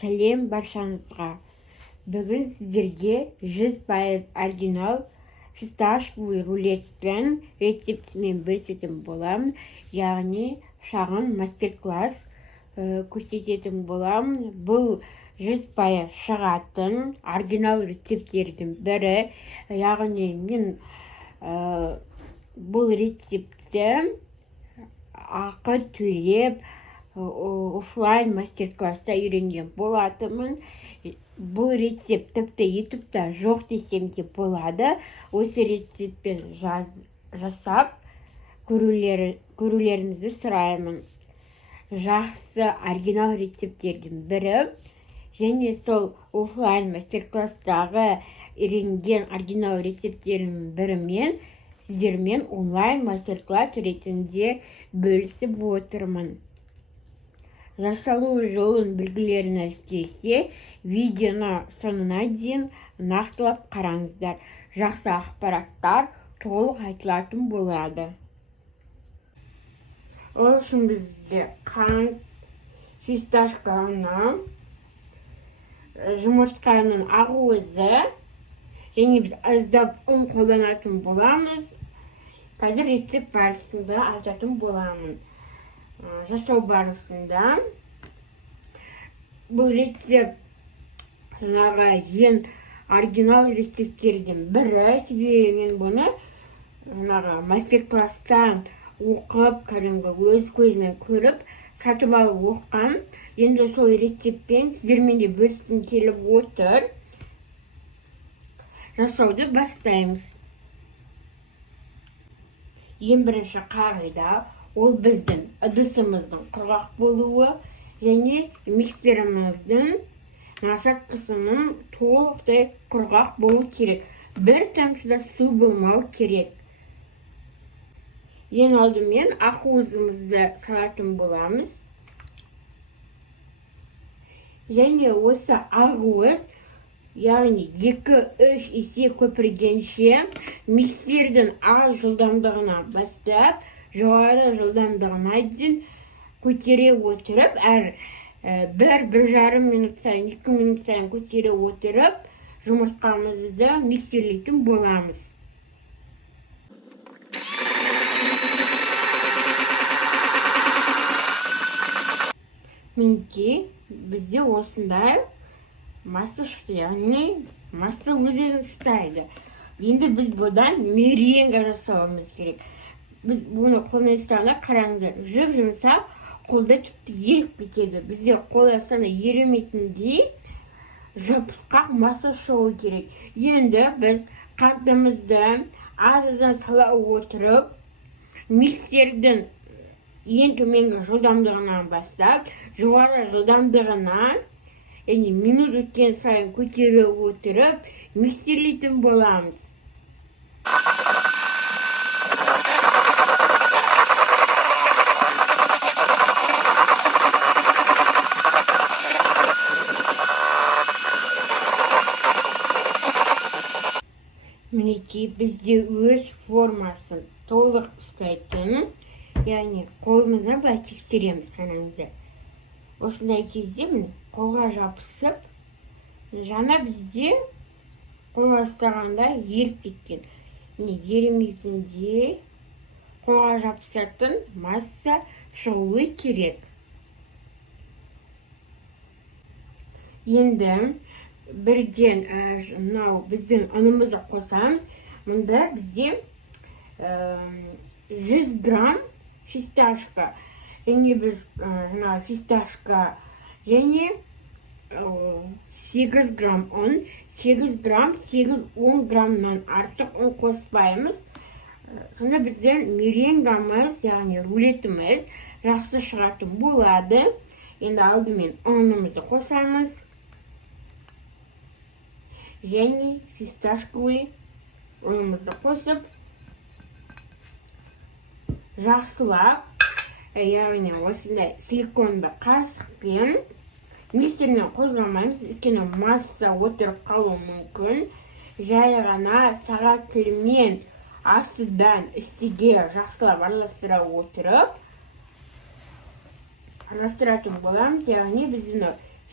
Сәлем баршаңызға. Бүгін сіздерге 100% оригинал фисташковый рулеттің рецептімен бөлісетін боламын. Яғни шағын мастер-класс көрсететін боламын. Бұл 100% шығатын оригинал рецепттердің бірі. Яғни мен бұл рецепті ақы төлеп офлайн мастер-класста үйренген болатынмын. Бұл рецепт тіпті ютубта жоқ десем де болады. Осы рецептпен жасап көрулеріңізді сұраймын. Жақсы оригинал рецепттердің бірі, және сол офлайн мастер-класстағы үйренген оригинал рецепттерінің бірімен сіздермен онлайн мастер-класс ретінде бөлісіп отырмын. Жасалу жолын білгілеріңіз келсе, видеоны соңына дейін нақтылап қараңыздар. Жақсы ақпараттар толық айтылатын болады. Ол үшін бізде қант, фисташканы, жұмыртқаның ақуызы, және біз аздап ұн қолданатын боламыз. Қазір рецепт барысында айтатын боламын. Жасау барысында бұл рецепт ең оригинал рецепттердің бірі. Себебі мен бұны мастер-класстан оқып, өз көзімен көріп, сатып алып оққан. Енді сол рецептпен сіздермен де бөліскім келіп отыр. Жасауды бастаймыз. Ең бірінші қағида ол біздің ыдысымыздың құрғақ болуы және миксеріміздің насадкасының толықтай құрғақ болу керек. Бір тамшыда су болмау керек. Ең алдымен ақуызымызды салатын боламыз. Және осы ақуыз, яғни 2-3 есе көпіргенше миксердің аз жылдамдығына бастап, жоғары жылдамдығына дейін көтере отырып, әр 1-1,5 минут сайын, 2 минут сайын көтере отырып, жұмыртқамызды миксерлейтін боламыз. Мінекей, бізде осындай масса шықты, яғни масса өзін ұстайды. Енді біз бұдан меренге жасауымыз керек. Біз бұны қолмен ұстағанда қараңыздар, жып-жұмсақ, қолда тіпті еріп кетеді. Бізде қол астана ерімейтіндей жабысқақ масса шығу керек. Енді біз қантымызды аздан сала отырып, миксердің ең төменгі жылдамдығынан бастап, жоғары жылдамдығынан, яғни минут өткен сайын көтере отырып, миксерлейтін боламыз. Мінекей, бізде өз формасын толық ұстайтын, яғни қолымызды былай тексереміз, қараңыздар. Осындай кезде қолға жабысып, жаңа бізде қолға ұстағанда еріп кеткен. Ерімейтіндей қолға жабысатын масса шығуы керек. Енді бірден біздің ұнымызды қосамыз. Мұнда бізде 100 грамм фисташка. Және біз фисташка және 8 грамм ұн, 8 грамм, 8-10 граммнан артық ұн қоспаймыз. Сонда бізден меренгамыз, яғни рулетіміз жақсы шығатын болады. Енді алдымен ұнымызды қосамыз. Және фисташковый ұнымызды қосып, жақсылап, яғни осындай силиконды қасықпен миксермен қозғамаймыз, өйткені масса отырып қалуы мүмкін. Жай ғана сағат тілмен астыдан үстіге жақсылап араластыра отырып, араластыратын боламыз. Яғни біз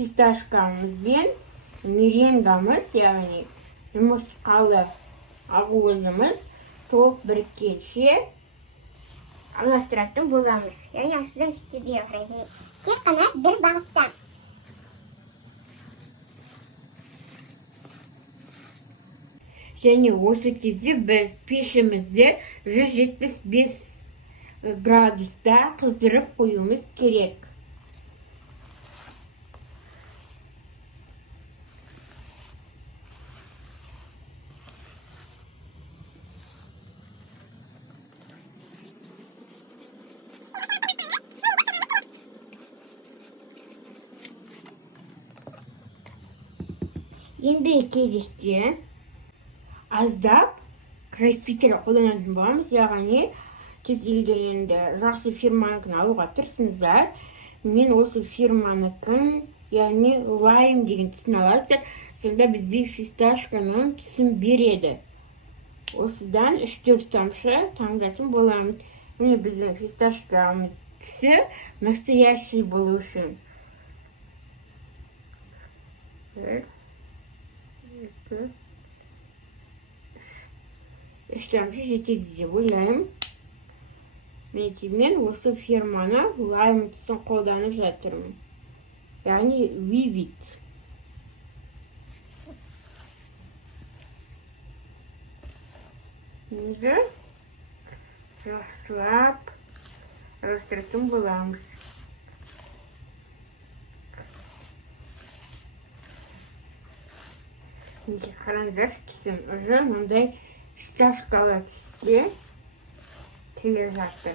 fistashkamız ben merengamız yani yumurtkalı ağızımız толық біріккенше алмастыратын боламыз. Яғни астыдан студия құрайды. Тек қана бір бағытта. және осы кезде біз пешімізді 175 градуста қыздырып қоюымыз керек. Енді кезекте аздап краситель қолданатын боламыз, яғни кез келген енді жақсы фирманыкін алуға тырысыңыздар. Мен осы фирманыкін, яғни лайм деген түсін аласыздар. Сонда бізде фисташканың түсін береді. Осыдан 3-4 тамшы таңдайтын боламыз. Міне біздің фисташкамыз түсі настоящий болу үшін. Тамшы жетеді деп ойлаймын. Мен осы фирманы лайм түсін қолданып жатырмын. Яғни Vivid. Енді жақсылап араластыратын боламыз. Қараңыздар, түсім уже мындай фисташкалы түске келе жатыр.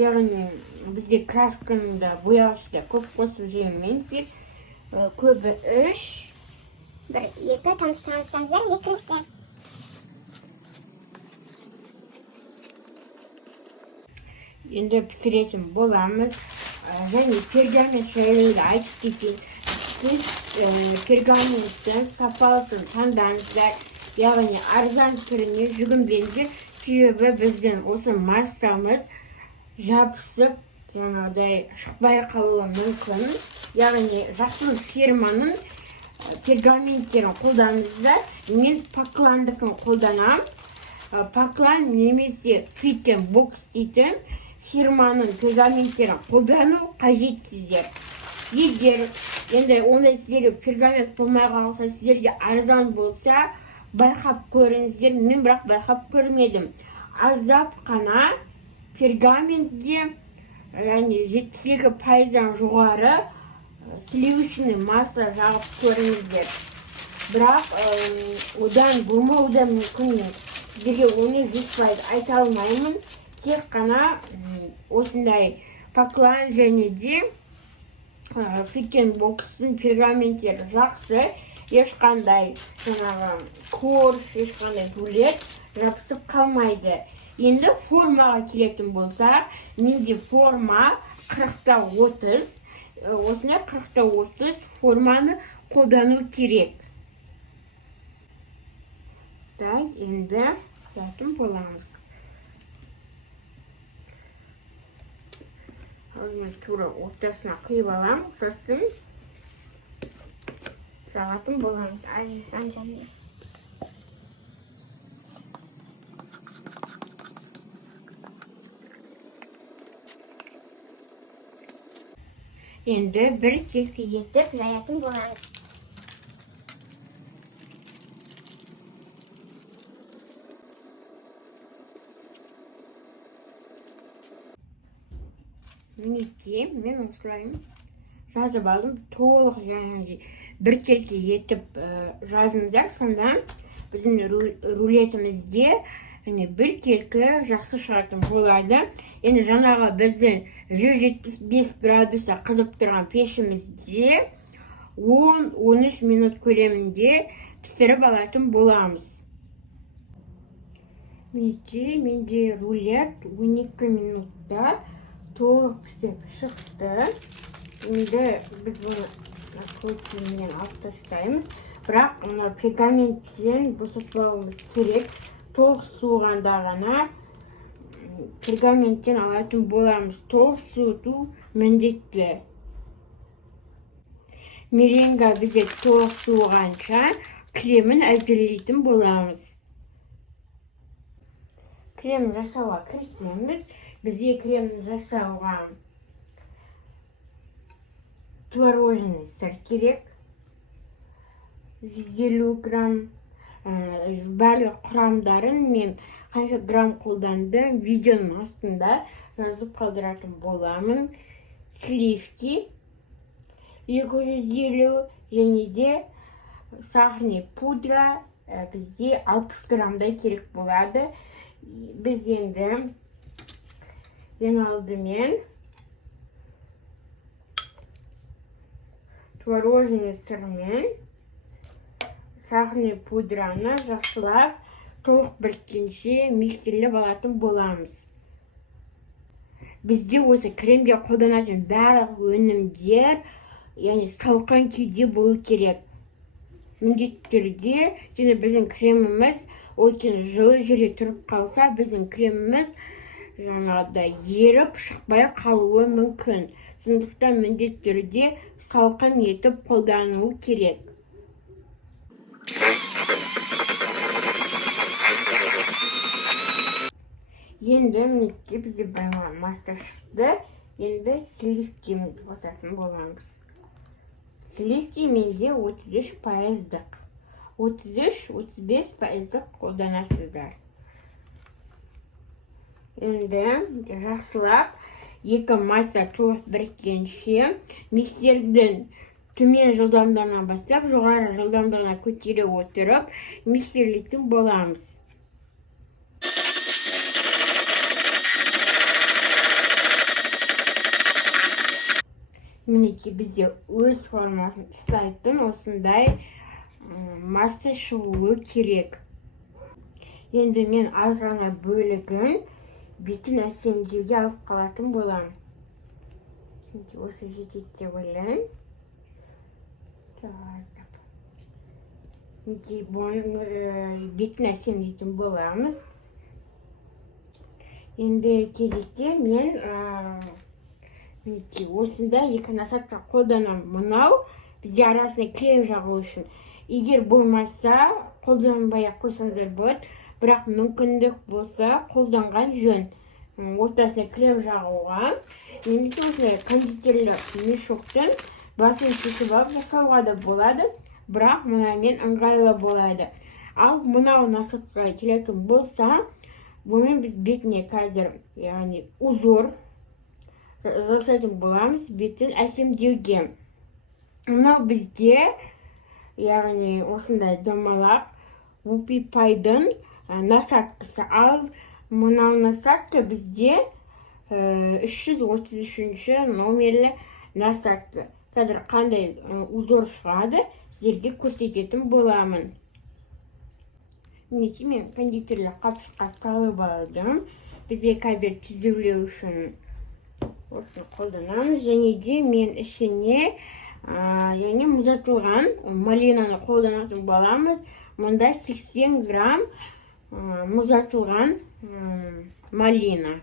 Яғни бізде красканың да бояғышта көп қосып жемейміз. Көбі 3, 1-2 тамшылаңыздар, екінші. Енді пісіретін боламыз. Және пергамент жайлы айтып кетейін. Сіз пергаменттің сапалысын таңдаңыздар. Яғни арзан түріне жүгінбеңіздер. Себебі біздің осы массамыз жабысып, жаңағыдай шықпай қалуы мүмкін. Яғни жақсы фирманың пергаменттерін қолданыңыздар. Мен Покландікін қолданам. Поклан немесе Fitten Box дейтін фирманың пергаменттерін қолдану қажет сіздер. Егер енді ондай сіздерге пергамент болмай қалса, сіздерге арзан болса, байқап көріңіздер. Мен бірақ байқап көрмедім. Аздап қана пергаментте, яғни 72%-дан жоғары сливочный масса жағып көріңіздер. Бірақ одан болмауы да мүмкін. Сіздерге оны 100% айта алмаймын. Тек қана осындай Поклан және де Fitten Box'тың пергаменттері жақсы. Ешқандай корж, ешқандай гулет жабысып қалмайды. Енді формаға келетін болсақ, менде форма 40-30. Осындай 40-30 форманы қолдану керек. Енді жатым боламыз. Өзіміз тура ортасына қиып алам, сосын жағатын боламыз. Енді бір кескі етіп жаятын боламыз. Мінекей, мен осылайым жазып алдым. Толық жаңағы бір кескі етіп жазыңыздар. Сонда біздің рулетімізде бір кескі жақсы шығатын болады. Енді жаңағы біздің 175 градуста қызып тұрған пешімізде 10-13 минут көлемінде пісіріп алатын боламыз. Менде рулет 12 минутта толық пісіп шықты. Енді біз бұны көтімінен алып тастаймыз. Бірақ пергаменттен босатпауымыз керек. Толық суығанда ғана пергаменттен алатын боламыз. Толық суыту міндетті. Меренга бізде толық суығанша кремін әзірлейтін боламыз. Крем жасауға кірісеміз. Бізге крем жасауға творожный сыр керек. 150 грамм. Барлық құрамдарын мен қанша грамм қолдандым видеоның астында жазып қалдыратын боламын. Сливки 250 және де сахарный пудра бізде 60 граммдай керек болады. Біз енді ең алдымен творожный сырмен сахарный пудраны жақсылап толық біріккенше миксерлеп алатын боламыз. Бізде осы кремге қолданатын барлық өнімдер, яғни салқын күйде болу керек. Міндетті түрде, және біздің креміміз өйткені жылы жерде тұрып қалса, біздің креміміз жаңағыдай еріп шықпай қалуы мүмкін. Сондықтан міндетті түрде салқын етіп қолдануы керек. Енді мінекей бізде бір масса шықты. Енді сливкімізді қосатын боламыз. Сливки менде 33%. 33-35% қолданасыздар. Енді жақсылап екі масса толық біріккенше миксердің төмен жылдамдығынан бастап жоғары жылдамдығына көтере отырып миксерлейтін боламыз. Мінекей бізде өз формасын ұстайтын осындай масса шығуы керек. Енді мен аз ғана бөлігін бетін әсемдеуге алып қалатын боламын. Осы жетеді деп ойлаймын. Бетін әсемдейтін боламыз. Енді кезекте мен осында екі насадка қолданамын. Мынау бізде арасына крем жағу үшін. Егер болмаса, қолданбай-ақ қойсаңыздар болады, бірақ мүмкіндік болса қолданған жөн. Ортасына крем жағуға. Немесе осындай кондитерлік мешоктың басын кесіп алып жасауға да болады, бірақ мынамен ыңғайлы болады. Ал мынау насадкаға келетін болса, бұны біз бетіне қазір, яғни узор жасайтын боламыз, бетін әсемдеуге. Мынау бізде, яғни осындай домалақ Whoopie Pie'дің насадкасы. Ал мынау насадка бізде 333 номерлі насадка. Қазір қандай узор шығады, сіздерге көрсететін боламын. Мінекей мен кондитерлік қапшыққа салып алдым. Бізге қазір түзулеу үшін осыны қолданамыз. Және де мен ішіне яғни мұздатылған малинаны қолданатын боламыз. Мұнда 80 грамм мұздатылған малина.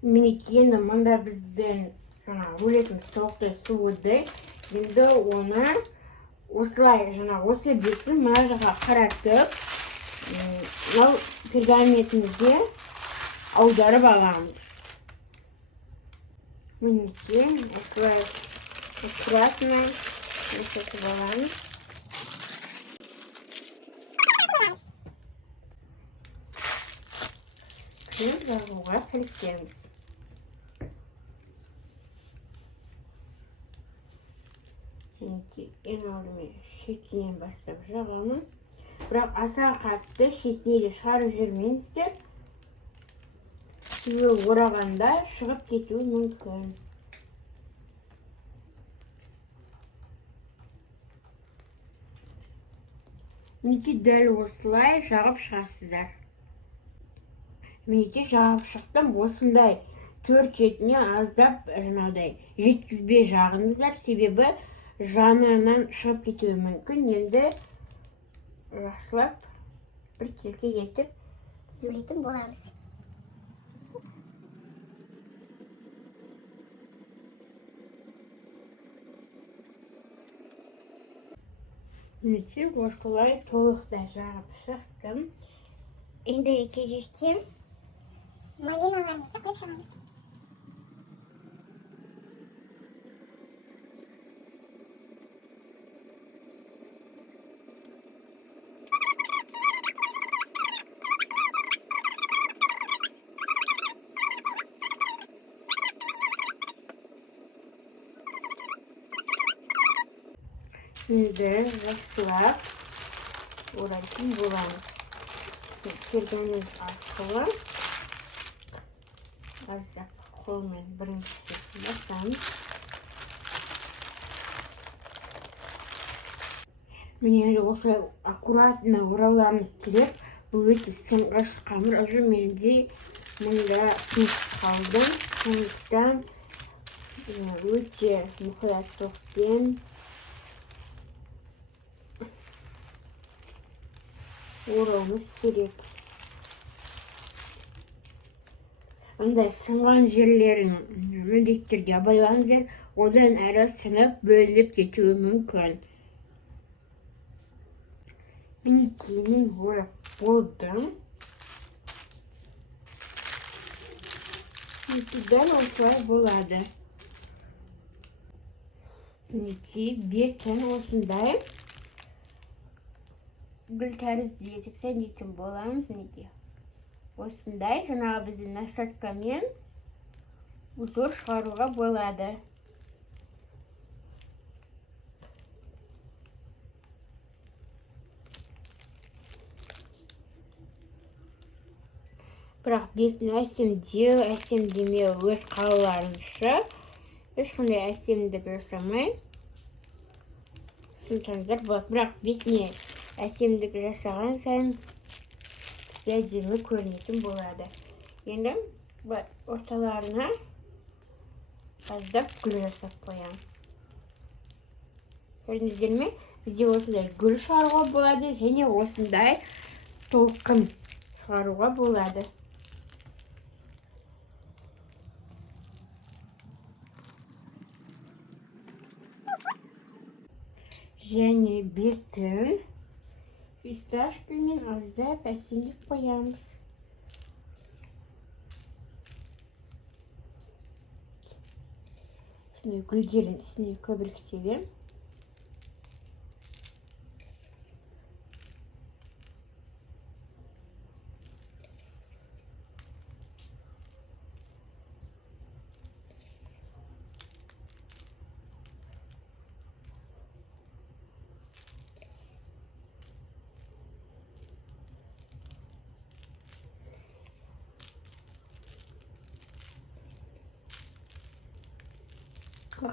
Мінекей енді мұнда біздің рулетін соқты суыды. Енді оны осылай осы бетін мына жаққа қаратып, пергаментімізге аударып аламыз. Мінекей осылай аккуратно жасатып аламыз. Крем жағуға кірісеміз. Ең алдымен шетінен бастап жағамын. Бірақ аса қатты шетінен шығарып жүрмеңіздер. Орағанда шығып кетуі мүмкін. Мінекей дәл осылай жағып шығасыздар. Мінекей жағып шықтым. Осындай төрт шетіне аздап жеткізбей жағыңыздар, себебі жанынан шығып кетуі мүмкін. Енді жақсылап бір келке етіп түзулейтін боламыз. Мінекей осылай толықтай жағып шықтым. Енді кезекте малиналарымызды құйып шығамыз. Şimdi жақсылап орайтын боламыз. Пергамен арқылы азырақ қолмен бірінші басамыз. Міне осылай аккуратно ораларымыз керек. Бұл өте сынғыш қамыр. Уже менде мұнда сынып қалды. Сондықтан өте мұқияттықпен орауымыз керек. Ондай сынған жерлерін міндеттерге байлаңыздар. Одан әрі сынып бөлініп кетуі мүмкін. Мінекей мен орап болдым. Дәл осылай болады. Мінекей бетін осындай гүл тәрізді етіп сәндейтін боламыз. Мінекей осындай жаңағы біздің насадкамен узор шығаруға болады. Бірақ бетін әсемдеу, әсемдемеу өз қалаларынша. Ешқандай әсемдік жасамай сынсаңыздар болады. Бірақ бетіне әсемдік жасаған сайын әдемі көрінетін болады. Енді орталарына аздап гүл жасап қоямын. Көрдіңіздер ме? Бізде осындай гүл шығаруға болады және осындай толқын шығаруға болады. Және бетін фисташкамен аздап әсемдеп қоямыз. Şimdi güllerin üstüne köbürük seveyim.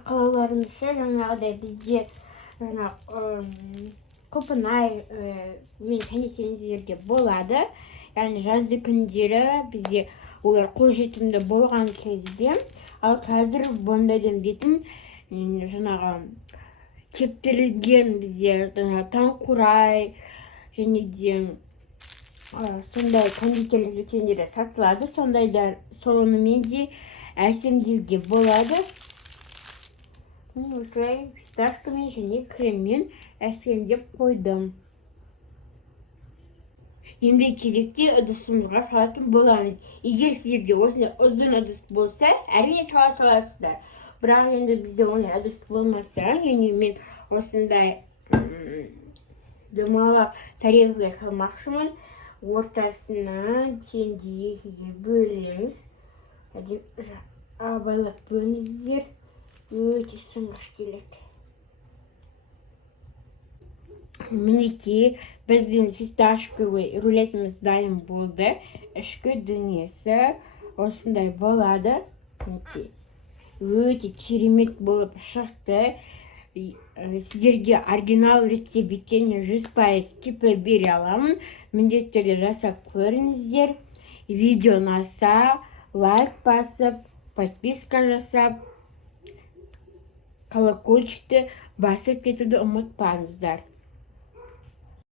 Қалаларымызша жаңағыдай бізде Көпінай мен тәнесеңіздерге болады. Яғни жазды күндері бізде олар қолжетімді болған кезде. Ал қазір бұндайдың бетін жаңағы кептірілген бізде таңқурай және де сондай кондитерлік дүкендерде сатылады. Сондайда сонымен де әсемдеуге болады. Осылай фисташкамен және креммен әсемдеп қойдым. Енді кезекте ыдысымызға салатын боламыз. Егер сіздерде осындай ұзын ыдыс болса, әрине сала саласыздар. Бірақ енді бізде ондай ыдыс болмаса, яғни мен осындай домалақ тарелкаға салмақшымын. Ортасына теңдей бөліңіз. Абайлап бөліңіздер. Өте сыңғыш келеді. Мінекей біздің фисташковый рулетіміз дайын болды. Ішкі дүниесі осындай болады. Өте керемет болып шықты. Сіздерге оригинал рецепт екеніне 100% кепіл бере аламын. Міндетті жасап көріңіздер. Видео ұнаса лайк басып, подписка жасап, колокольчикті басып кетуді ұмытпаңыздар.